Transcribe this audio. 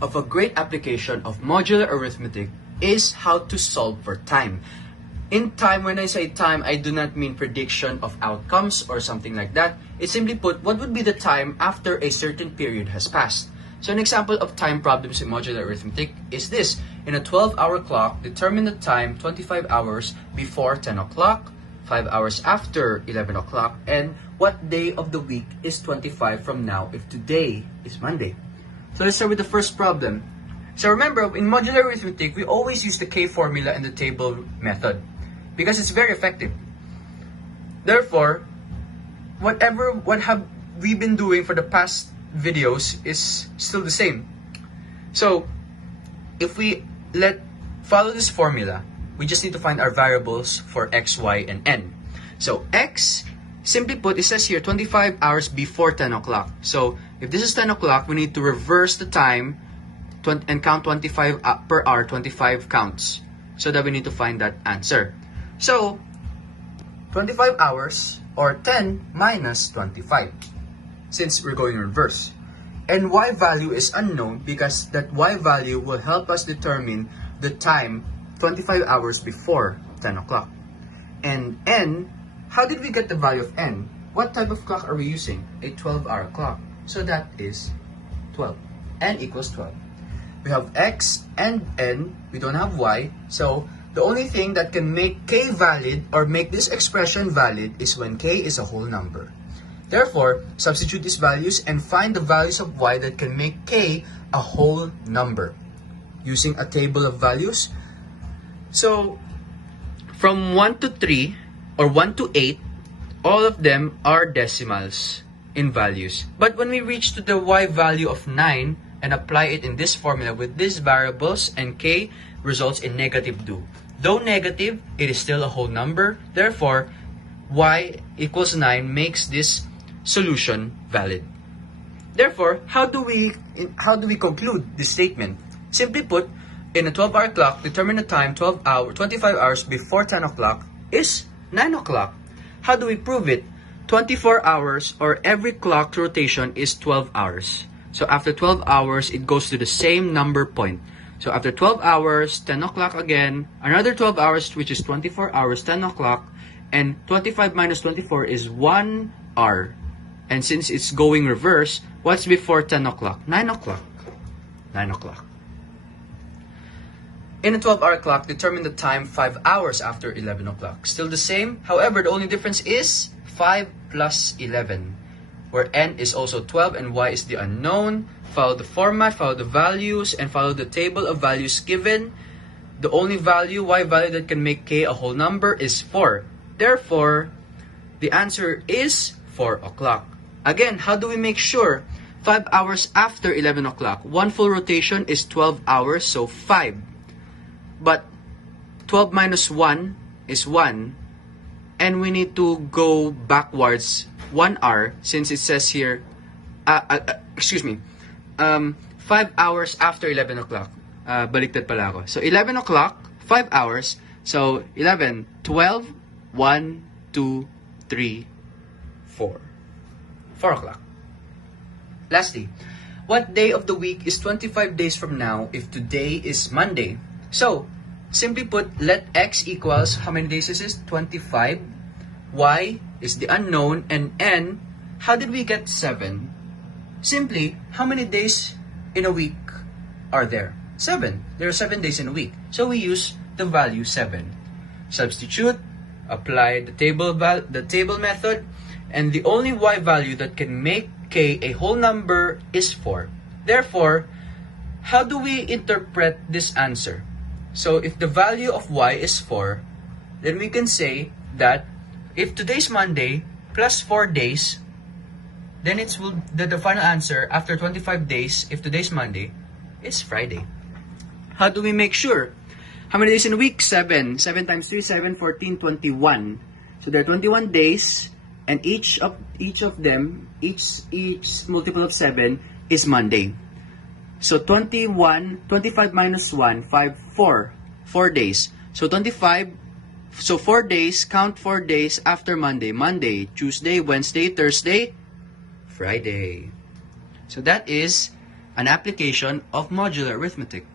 of a great application of modular arithmetic is how to solve for time. In time, when I say time, I do not mean prediction of outcomes or something like that. It's simply put, what would be the time after a certain period has passed? So an example of time problems in modular arithmetic is this. In a 12-hour clock, determine the time 25 hours before 10 o'clock, 5 hours after 11 o'clock, and what day of the week is 25 from now if today is Monday. So let's start with the first problem. So remember, in modular arithmetic, we always use the K formula and the table method because it's very effective. Therefore, what have we been doing for the past videos is still the same. So if we follow this formula, we just need to find our variables for x, y, and n. So x, simply put, it says here 25 hours before 10 o'clock. So if this is 10 o'clock, we need to reverse the time and count 25 per hour, 25 counts. So that we need to find that answer. So 25 hours or 10 minus 25, since we're going in reverse. And y value is unknown because that y value will help us determine the time 25 hours before 10 o'clock. And n, how did we get the value of n? What type of clock are we using? A 12-hour clock. So that is 12. N equals 12. We have x and n. We don't have y. So the only thing that can make k valid or make this expression valid is when k is a whole number. Therefore, substitute these values and find the values of y that can make k a whole number using a table of values. So from 1 to 3 or 1 to 8, all of them are decimals in values. But when we reach to the y value of 9 and apply it in this formula with these variables, and k results in negative 2. Though negative, it is still a whole number. Therefore, y equals 9 makes this solution valid. Therefore, how do we conclude this statement? Simply put, in a 12-hour clock, determine the time 25 hours before 10 o'clock is 9 o'clock. How do we prove it? 24 hours or every clock rotation is 12 hours. So after 12 hours, it goes to the same number point. So after 12 hours, 10 o'clock again, another 12 hours, which is 24 hours, 10 o'clock, and 25 minus 24 is 1 hour. And since it's going reverse, what's before 10 o'clock? 9 o'clock. 9 o'clock. In a 12-hour clock, determine the time 5 hours after 11 o'clock. Still the same. However, the only difference is 5 plus 11, where n is also 12 and y is the unknown. Follow the format, follow the values, and follow the table of values given. The only value, y value, that can make k a whole number is 4. Therefore, the answer is 4 o'clock. Again, how do we make sure? 5 hours after 11 o'clock. One full rotation is 12 hours, so 5. But 12 minus 1 is 1. And we need to go backwards 1 hour since it says here, 5 hours after 11 o'clock. Baliktad pala ako. So 11 o'clock, 5 hours. So 11, 12, 1, 2, 3, 4. 4 o'clock. Lastly, what day of the week is 25 days from now if today is Monday? So, simply put, let x equals, how many days is this? 25. Y is the unknown, and n, how did we get 7? Simply, how many days in a week are there? 7. There are 7 days in a week. So we use the value 7. Substitute, apply the table method, and the only y value that can make k a whole number is 4. Therefore, how do we interpret this answer? So if the value of y is 4, then we can say that if today's Monday plus 4 days, then the final answer after 25 days, if today's Monday, it's Friday. How do we make sure? How many days in a week? 7. 7 times 3, 7, 14, 21. So there are 21 days, and each multiple of 7 is Monday. So 25 minus 1, 5, 4. 4 days. So 25, so 4 days, count 4 days after Monday. Monday, Tuesday, Wednesday, Thursday, Friday. So that is an application of modular arithmetic.